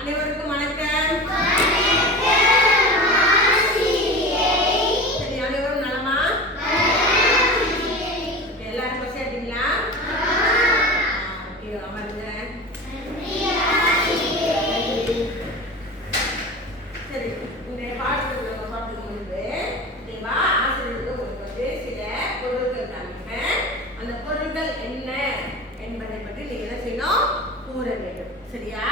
அனைவருக்கும் வணக்கம். சரி, அனைவரும் நலமா? எல்லாரும் பசி ஆட்டீங்களா? அமருங்க. சரி, இந்த பாடத்துக்கு நம்ம பார்க்கும் பொழுது ஆசிரியர்கள் உங்களுக்கு சில பொருட்கள் காமிப்பேன். அந்த பொருட்கள் என்ன என்பதை பற்றி நீங்க என்ன செய்யணும்? கூற வேண்டும். சரியா?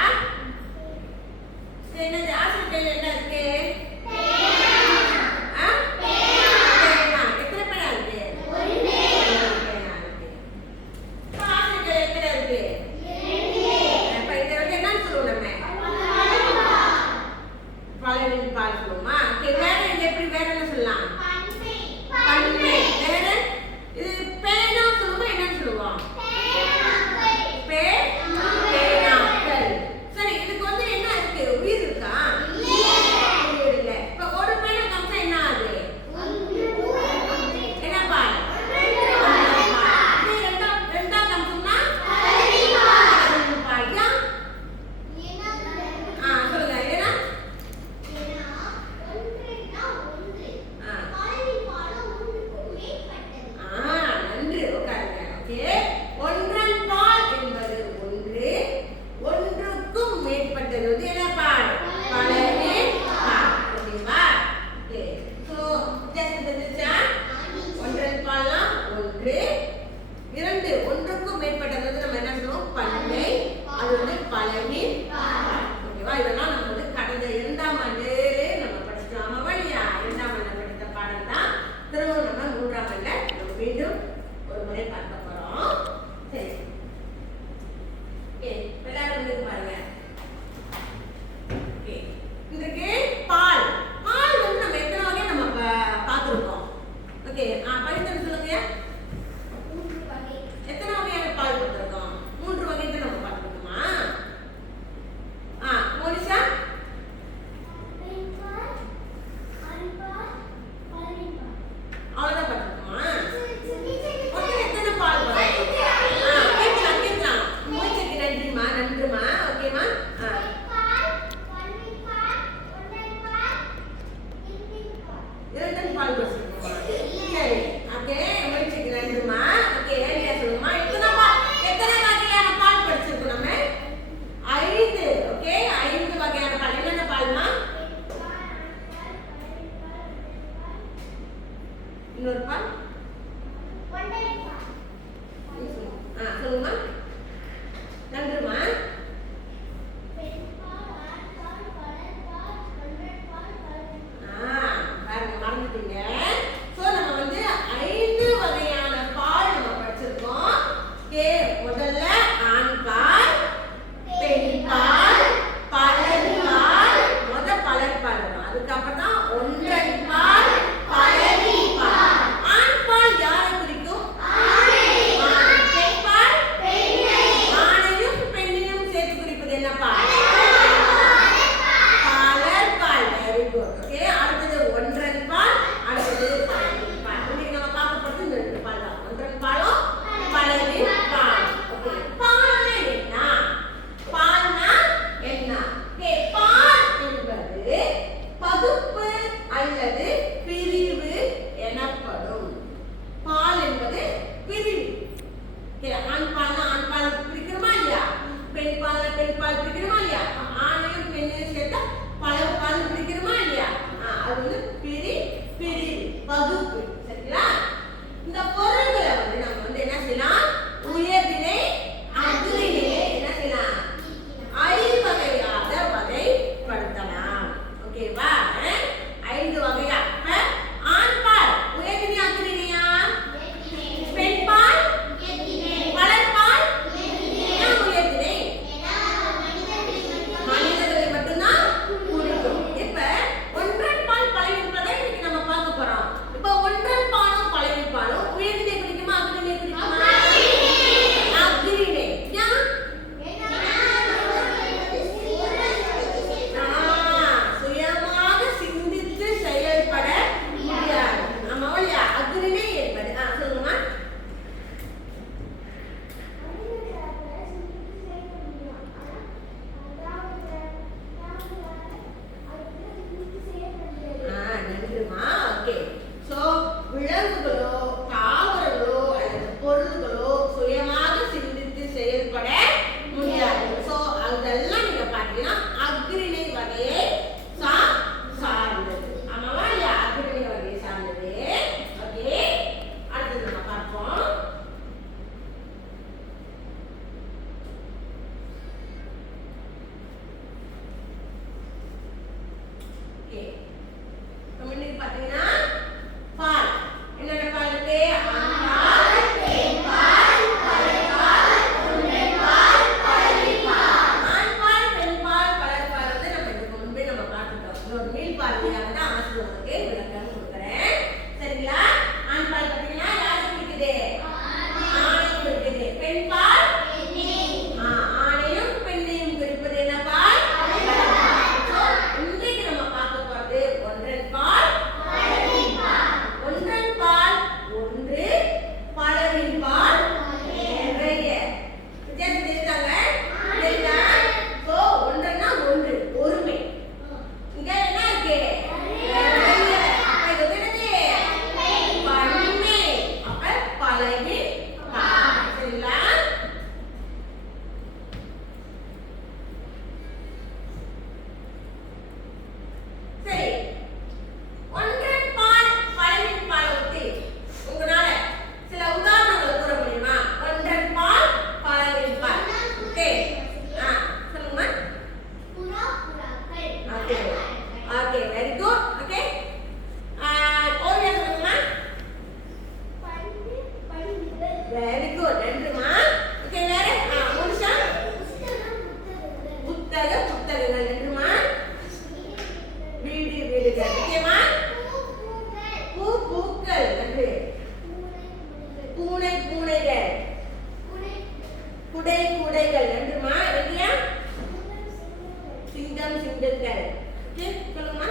சிங்கங்கள். ஓகே சொல்லுங்கம்மா.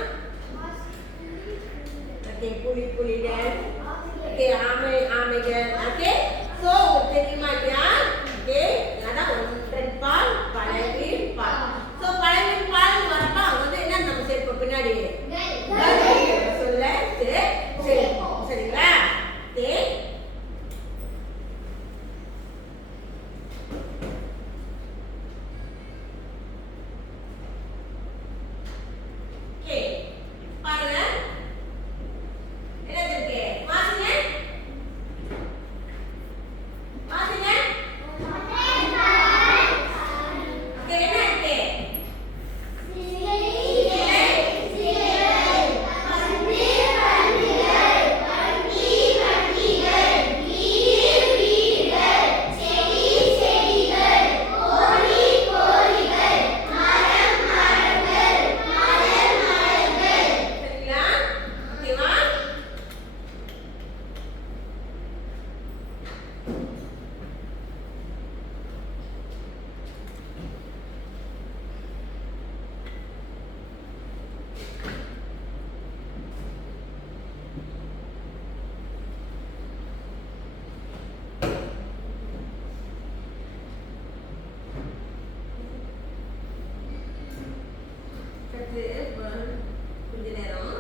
ஓகே புலிகள். ஓகே ஆமைகள். ஓகே ஸோ தெரியுமா இல்லையா? ஓகே அதான் ஒன்றன் பால் பழவின் பால். ஸோ பழவின் பால் வரப்ப அவங்க வந்து என்ன நம்ம சேர்ப்போம் பின்னாடி சொல்ல சேர்ப்போம். சரிங்களா? கொஞ்ச நேரம் கொஞ்ச நேரம்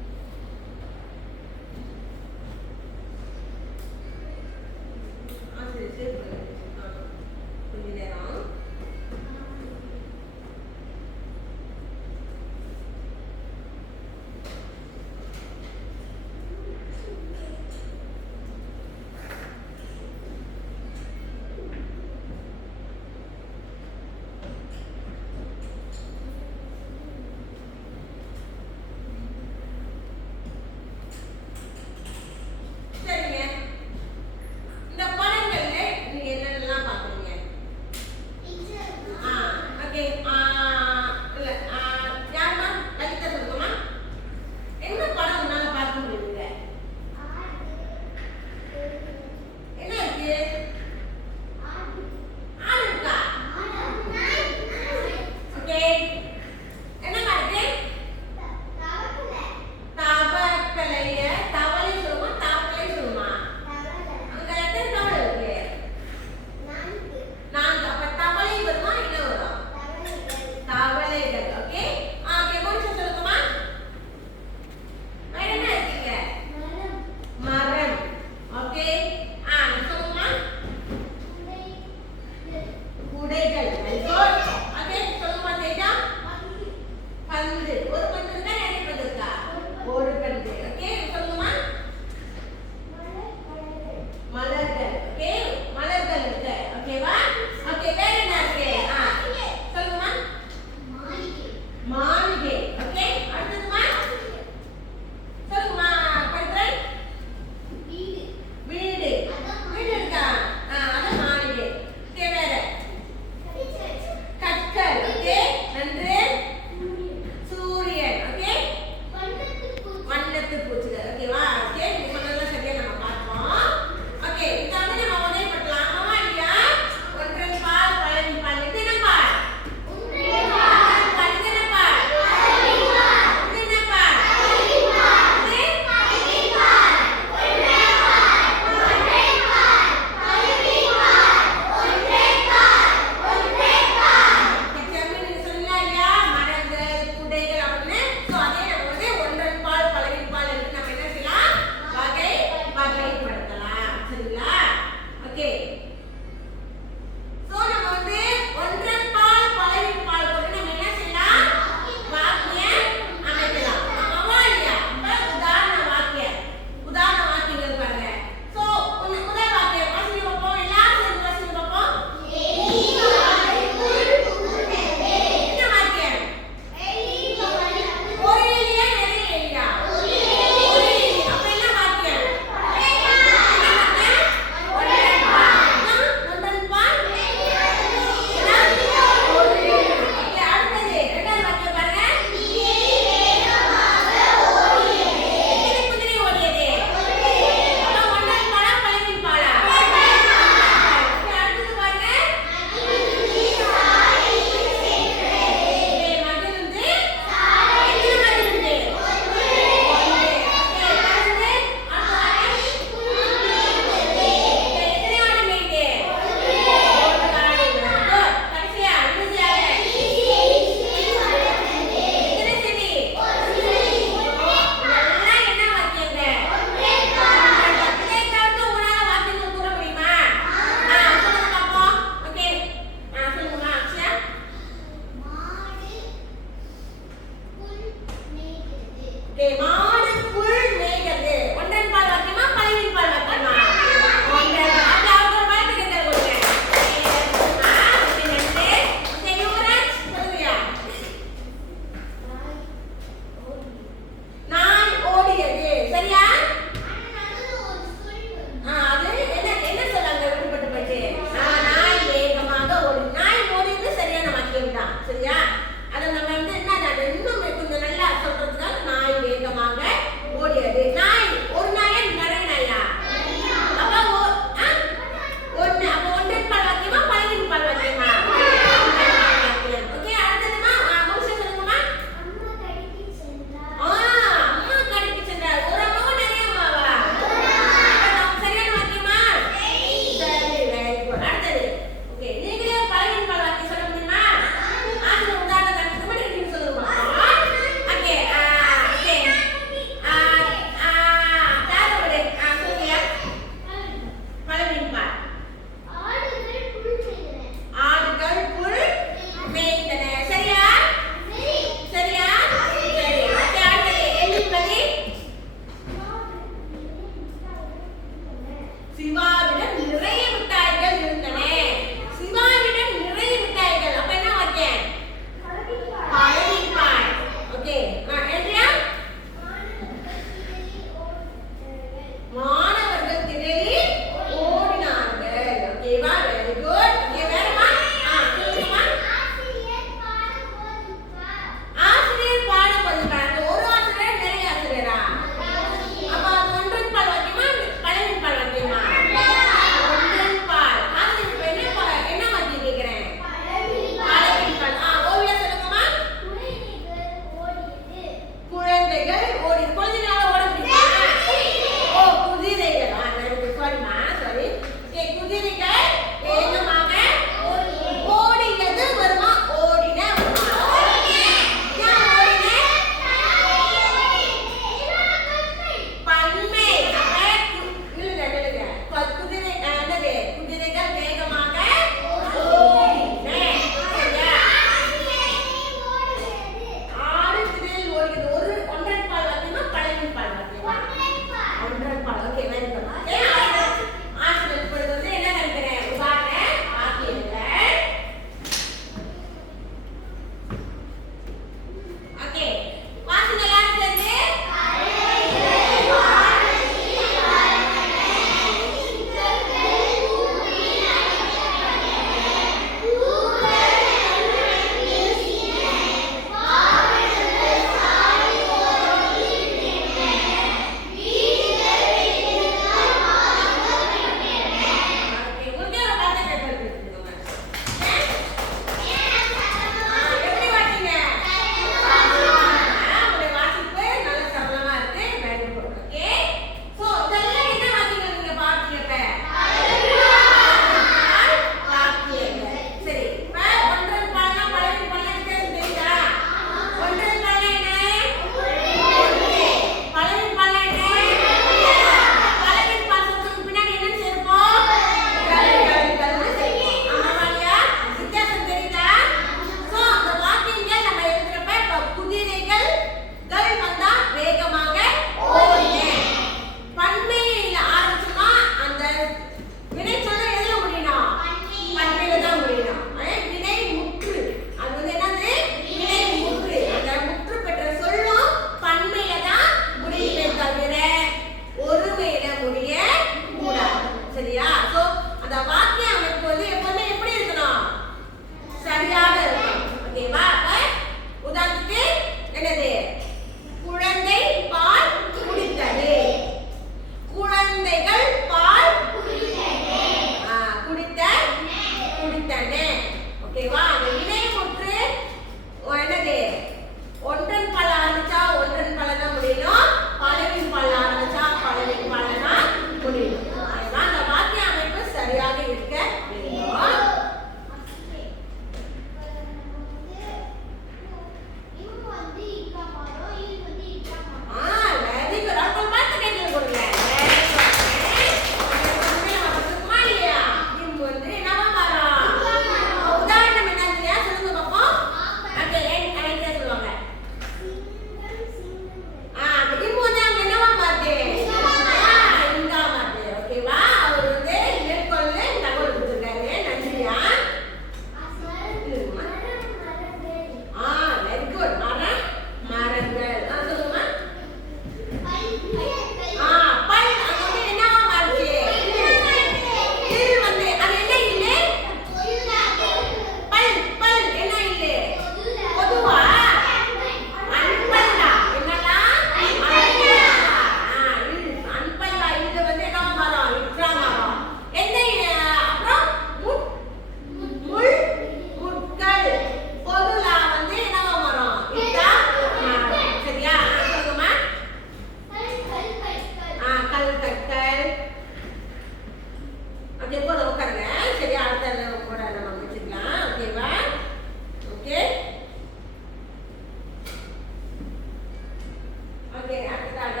அடுத்ததாக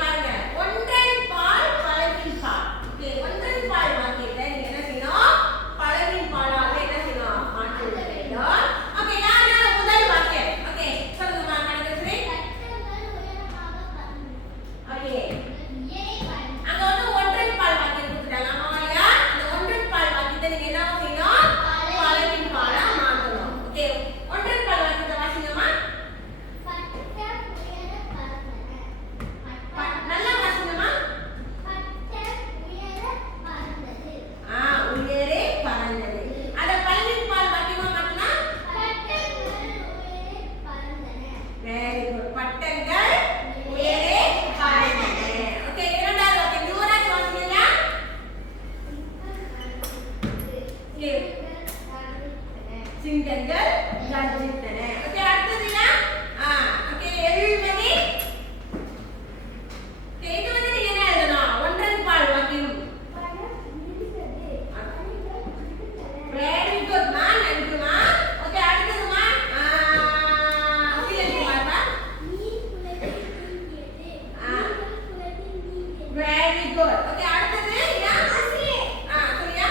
பாருங்க ஒன்றன் பால் பழவின் பால். ஒன்றன் பால் வாக்கியத்தை நீங்க என்ன செய்யணும்? பழவின் பாலாக என்ன செய்யணும்? மாற்றி விட வேண்டும். ஓகே, யாரால முதல் வாக்கியம்? ஓகே, சொல்லுங்கம்மா கணக்கு. ஓகே, அங்க வந்து ஒன்றன் பால் வாக்கியம் கொடுத்துட்டாங்க. ஆமா இல்லையா? அந்த ஒன்றன் பால் வாக்கியத்தை நீங்க என்ன செய்யணும்? பழவின் பாலா மாற்றணும். ஓகே, ஒன்றன் பால் வாக்கியத்தை வாசிங்கம்மா. நல்லா வாசிங்கம்மா. உயரே பறந்தது. அத பழவின் பால் வாக்கியமா மாத்தினா வெரி குட். பட்டங்கள் உயரே பறந்தன. ஓகே, இரண்டாவது வாக்கியம் தூராக வாசிங்க. சிங்கங்கள் கர்ஜித்தன. ஓகே, அடுத்ததுனா ஓகே எழுமதி. இது வந்து நீங்க என்ன எழுதணும்? ஒன்றன் பால் வாக்கியம். வெரி குட் மா, நன்றிமா. ஓகே, அடுத்ததுமா சீலகுமார்மா. Very good. ஓகே, அடுத்தது யா சொல்லியா.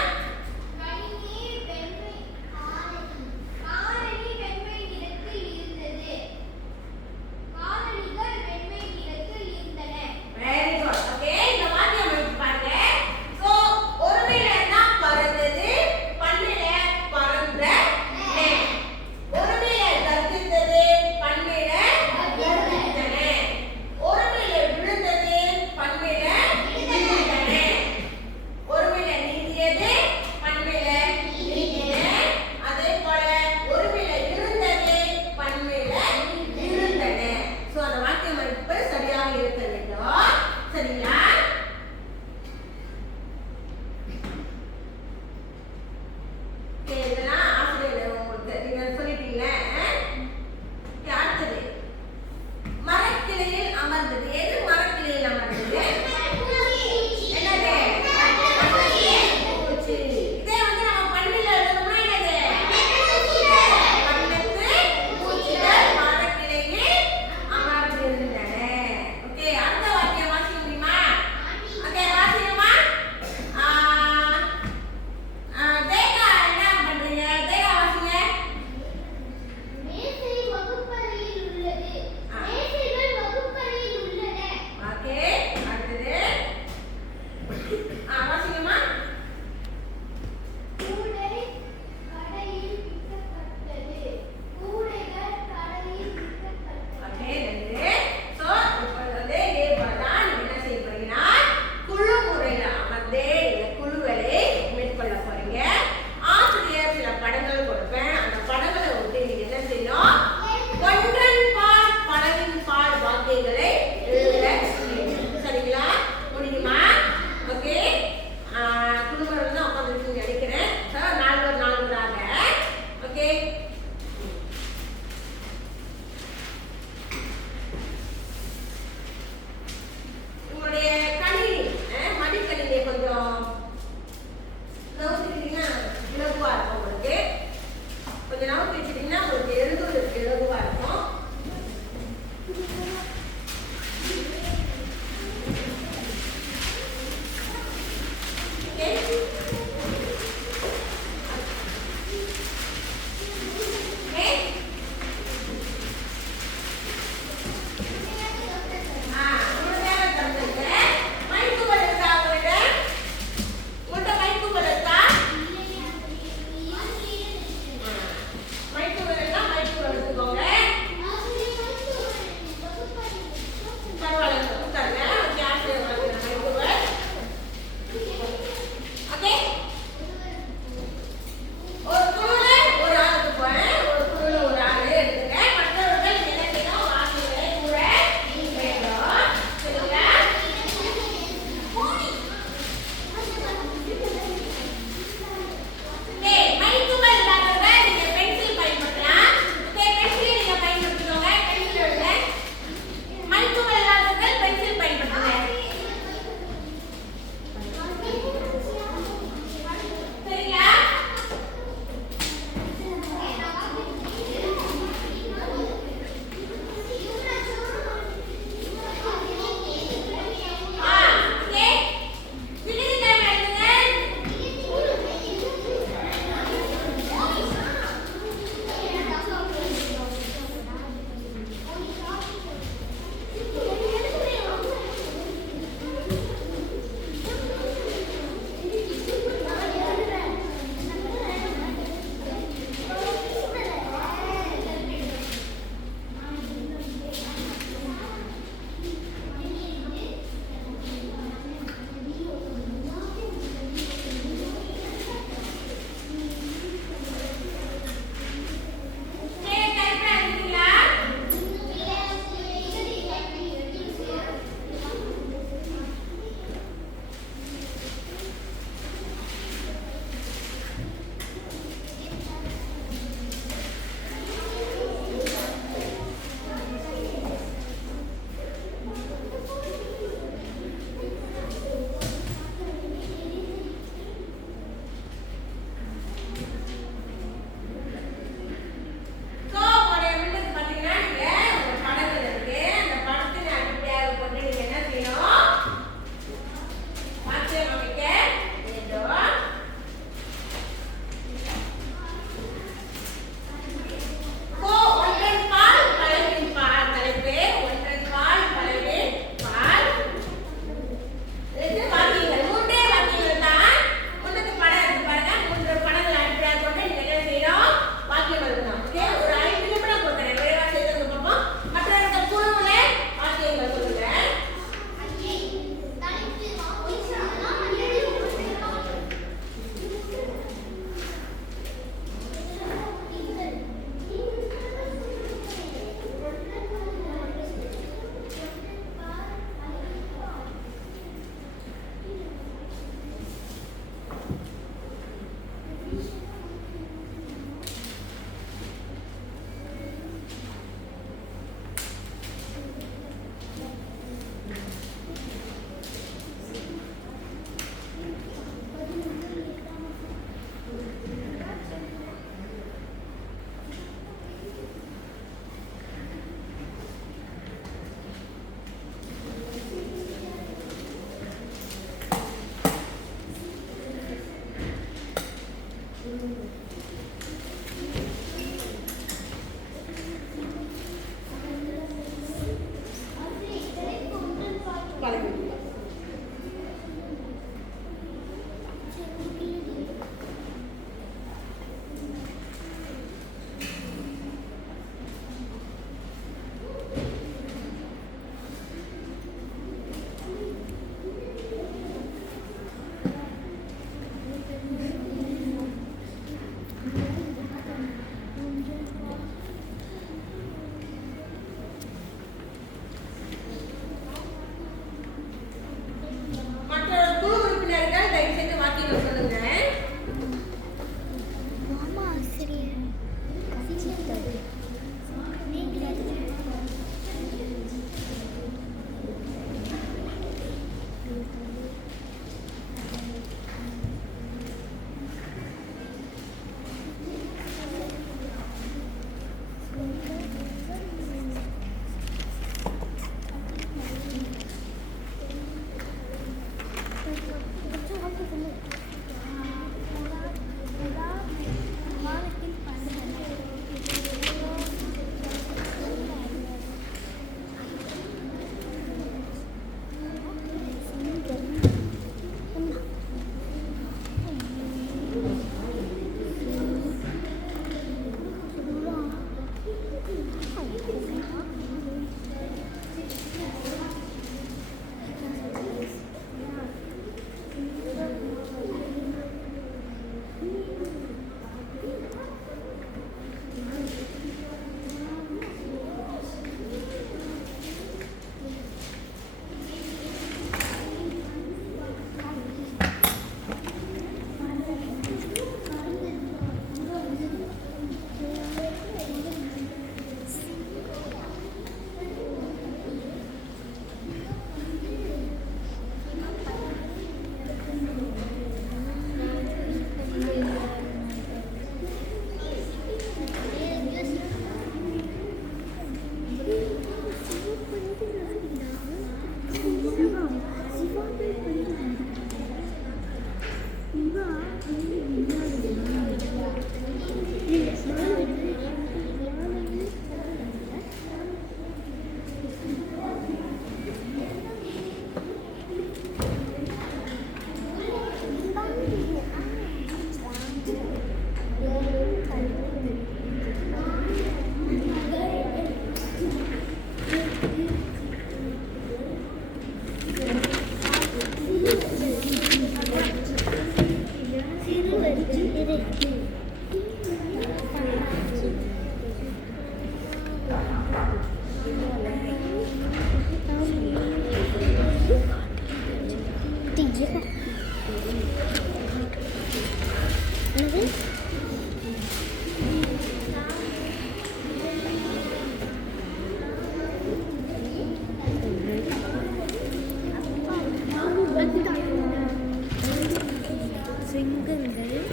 சிங்கங்கள் காட்டில்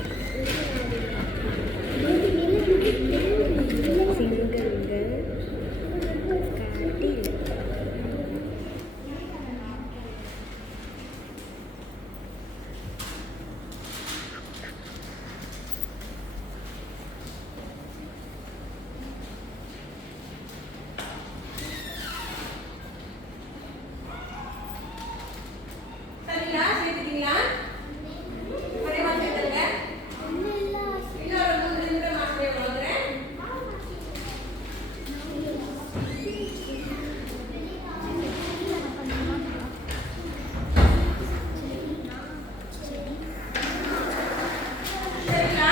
சரிங்களா? சேர்த்துட்டீங்களா? ஒரே வாரம் சேர்த்துருங்க. இன்னொரு 3 நிமிடம் ஆசிரியர் வளர்க்குறேன். சரிங்களா?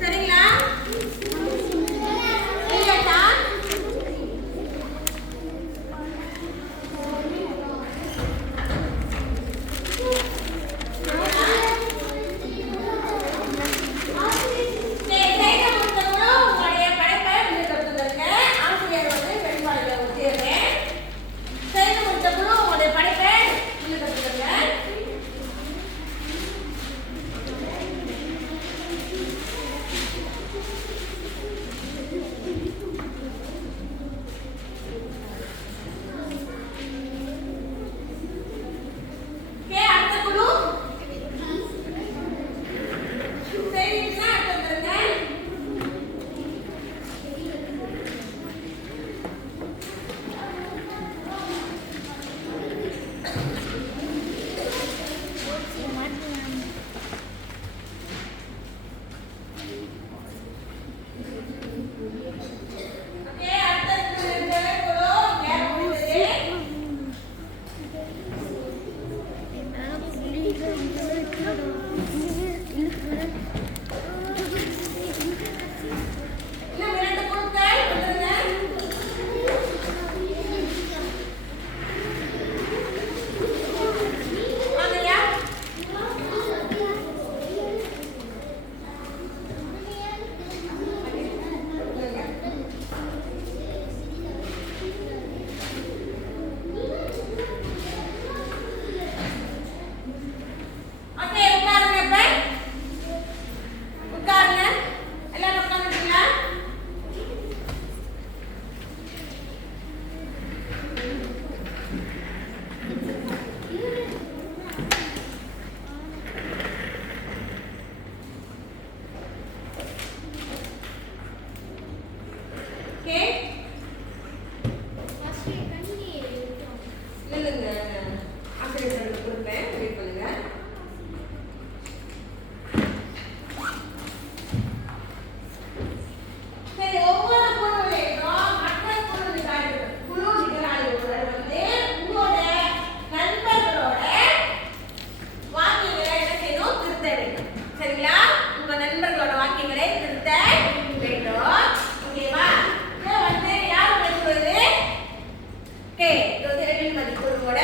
சரிங்களா? இல்லையாட்டா? சரி, செய்த முடித்தவங்களும் உங்களுடைய படைப்பை வெளிப்படுத்துங்க. ஆசிரியர் வந்து வெளிப்பாடுகளை ஒத்திடுறேன். செய்து முடித்தவங்களும் உங்களுடைய படைப்பை வெளிப்படுத்துங்க. ஓகே, அடுத்த குழு செய்தீங்கன்னா அடுத்து வந்துருங்க. ஓகே, அடுத்த குழு நேரம் முடிஞ்சது. இன்னும் 2 குழுக்கள் வந்துருங்க. வாங்கய்யா. ஓகே, உட்காருங்க இப்ப. உட்காருங்க. எல்லாரும் உட்கார்ந்துட்டீங்களா? ஓகே, இல்லைங்க. ஆசிரியர் கொடுப்பேன். வெயிட் பண்ணுங்க. சரி, ஒவ்வொரு குழுவிலையும் மற்ற குழு நிகராளிகளுடன் வந்து உங்களோட நண்பர்களோட வாக்கியங்களை என்ன செய்யணும்? திருத்த வேண்டும். சரிங்களா? உங்க நண்பர்களோட வாக்கியங்களை திருத்த வேண்டும். ஓகேவா? இது வந்து யாருடைய குழு இது? ஓகே, இது வந்து எழில்மதி குழுவோட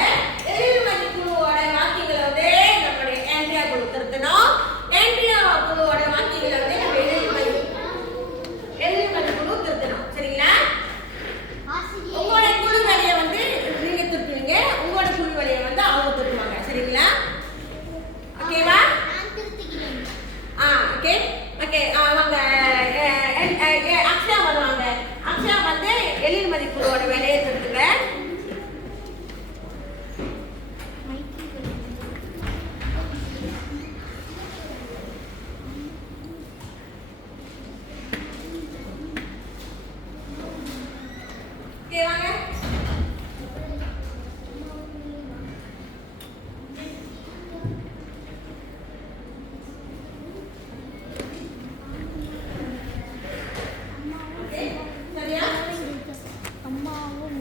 வாக்கியங்களை வந்து நம்மளுடைய ஆண்ட்ரியா குழு திருத்தணும். ஆண்ட்ரியா குழுவோட வாக்கியங்களை வந்து நம்ம எழில்மதி குழு திருத்தணும். சரிங்களா? உங்களோட குழு வேலையை வந்து நீங்க திருத்துவீங்க, உங்களோட குழு வேலையை வந்து அவங்க திருத்துவாங்க. சரிங்களா? ஓகேவா? ஓகே ஓகே, வாங்க. அக்ஷயா வருவாங்க. அக்ஷயா வந்து எழில்மதி குழுவோட வேலையை திருத்துங்க. ஓகே, வாங்க. ஓகே, சரியா? அம்மாவும்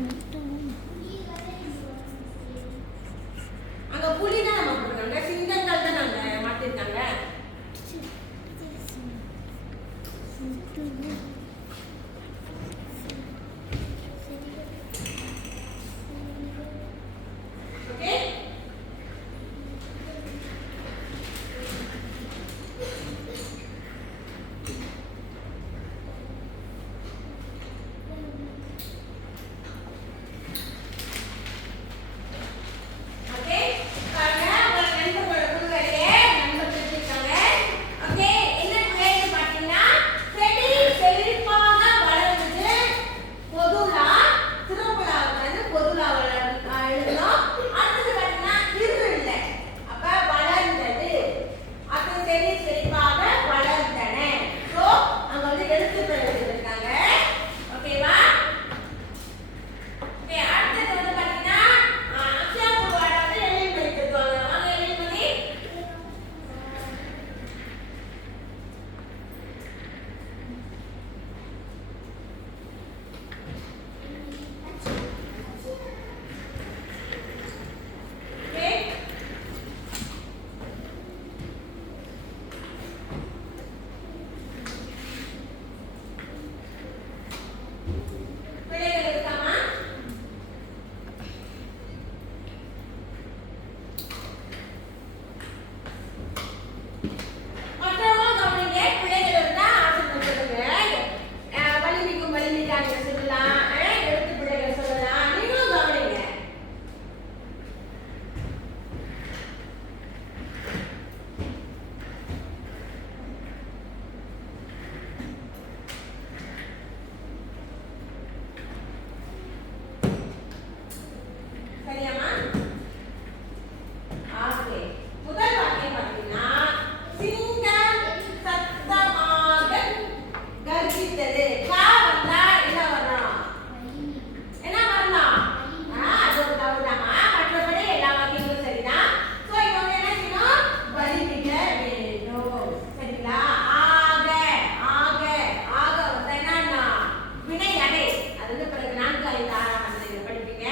இந்த 6ஆம் வகுப்புல படிப்பீங்க.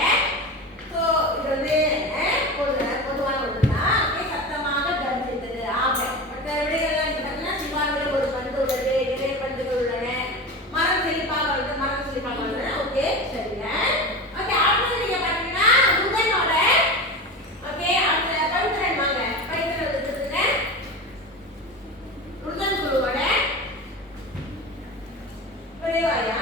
ஸோ இது வந்து பொதுவான ஒன்று தான். சத்தமாக கவனித்தது ஆக மற்ற விடைகள்லாம் பார்த்தீங்கன்னா சிவாவில் ஒரு பந்து உள்ளது, நிறைய பந்துகள் உள்ளன, மரம் செழிப்பாக உள்ளது, மரம் செழிப்பாக உள்ளது. ஓகே சரிங்க. ஓகே அடுத்தது நீங்க பார்த்தீங்கன்னா முந்தனோட ஓகே அடுத்த பவித்ரன் வாங்க. பவித்ரன் வச்சுருங்க. முந்தன் குழுவோட விரைவாயா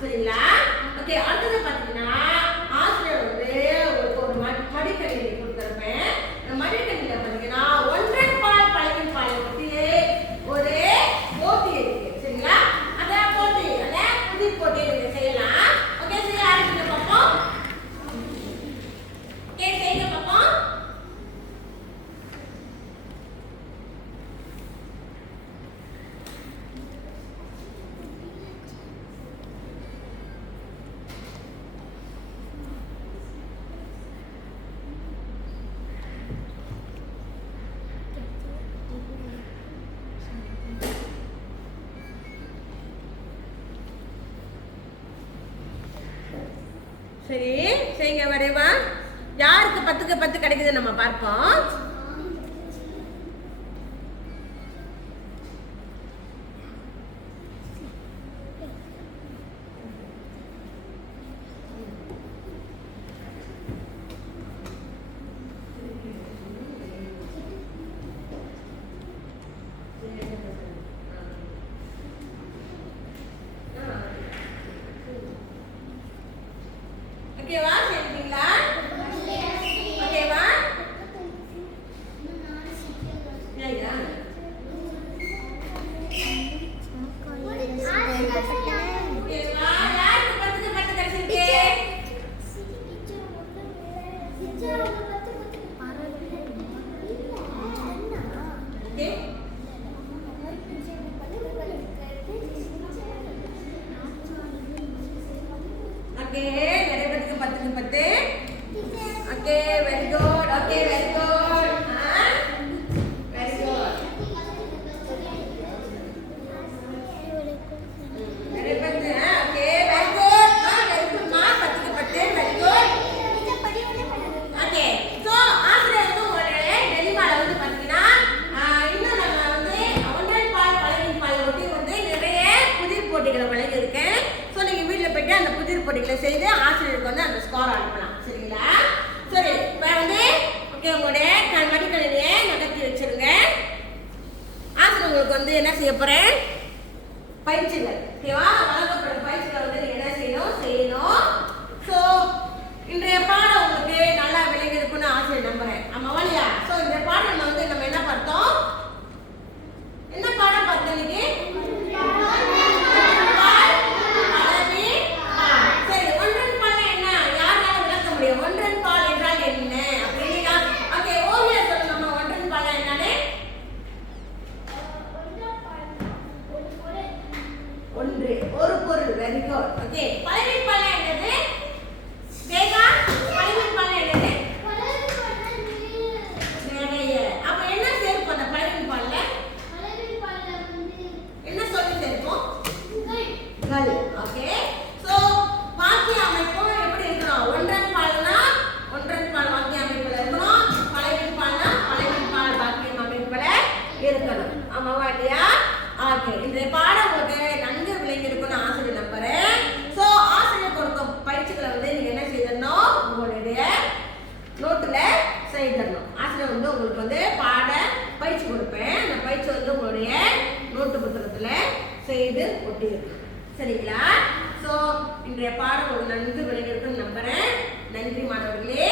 சரிங்களா? ஓகே அடுத்தது பார்த்தீங்கன்னா ஆசிரியர் வந்து ஒரு மடிக்கணினி கொடுத்துருப்பேன். இந்த மடிக்கணினியில் பார்த்தீங்கன்னா ஒன்றன் பால் பழகின் பாலை பற்றி ஒரு போட்டி இருக்கு. சரிங்களா? அந்த போட்டி அந்த புதிர் போட்டியை நீங்கள் செய்யலாம். ஓகே செய்ய ஆரம்பிச்சு பார்ப்போம். ஓகே செய்ய பார்ப்போம். சரி செய்யுங்க வரைவா. யாருக்கு 10க்கு 10 கிடைக்குது நம்ம பார்ப்போம். ஓகேவா? சரிங்களா? ஓகேவா? உங்களுக்கு வந்து என்ன செய்ய போறேன், பயிற்சிகள். ஓகேவா? வழங்கப்படும் பயிற்சிகளை வந்து நீங்க என்ன செய்யணும். ஸோ இன்றைய பாடம் உங்களுக்கு நல்லா விளங்கி இருக்குன்னு ஆசிரியர் நம்புறேன். ஆமாவா இல்லையா? ஸோ இந்த பாடம் வந்து நம்ம என்ன பார்த்தோம், என்ன பாடம் பார்த்தோம் இன்னைக்கு? சரி, ஒன்றன் பால் என்ன, யாரால விளக்க முடியும்? ஒன்றன் பால் என்றால் என்ன அப்படின்னா, ஓகே, ஓவியா சொல்லுங்க. ஒன்றன் பால் என்னன்னு? ஒன்று, ஒரு பொருள். Very good. ஓகே, பலவின் பால் என்னது? வேகா, பலவின் பால் என்னது? நிறைய. அப்ப என்ன சேர்ப்போம் அந்த பலவின் பால்ல? என்ன சொல்லி சேர்ப்போம்? கள். ஓகே, சோ வாக்கிய அமைப்பு எப்படி இருக்கணும்? ஒன்றன் பால்னா ஒன்றன் பால் வாக்கிய அமைப்புல இருக்கணும். பலவின் பால்னா பலவின் பால் வாக்கிய அமைப்புல இருக்கணும். ஆமாவா இல்லையா? ஓகே, இந்த பாடம் உங்களுக்கு நன்கு விளங்கி இருக்கும்னு ஆசிரியர் நம்புறேன். சோ ஆசிரியர் கொடுக்கும் பயிற்சிகளை வந்து நீங்க என்ன செய்யணும், உங்களுடைய நோட்டுல செய்திடணும். ஆசிரியர் வந்து உங்களுக்கு வந்து பாட பயிற்சி கொடுப்பேன். அந்த பயிற்சி வந்து உங்களுடைய நோட்டு புத்தகத்துல செய்து ஒட்டியிருக்கணும். சரிங்களா? சோ இன்றைய பாடம் உங்களுக்கு நன்கு விளங்கி இருக்குன்னு நம்புறேன். நன்றி மாணவர்களே.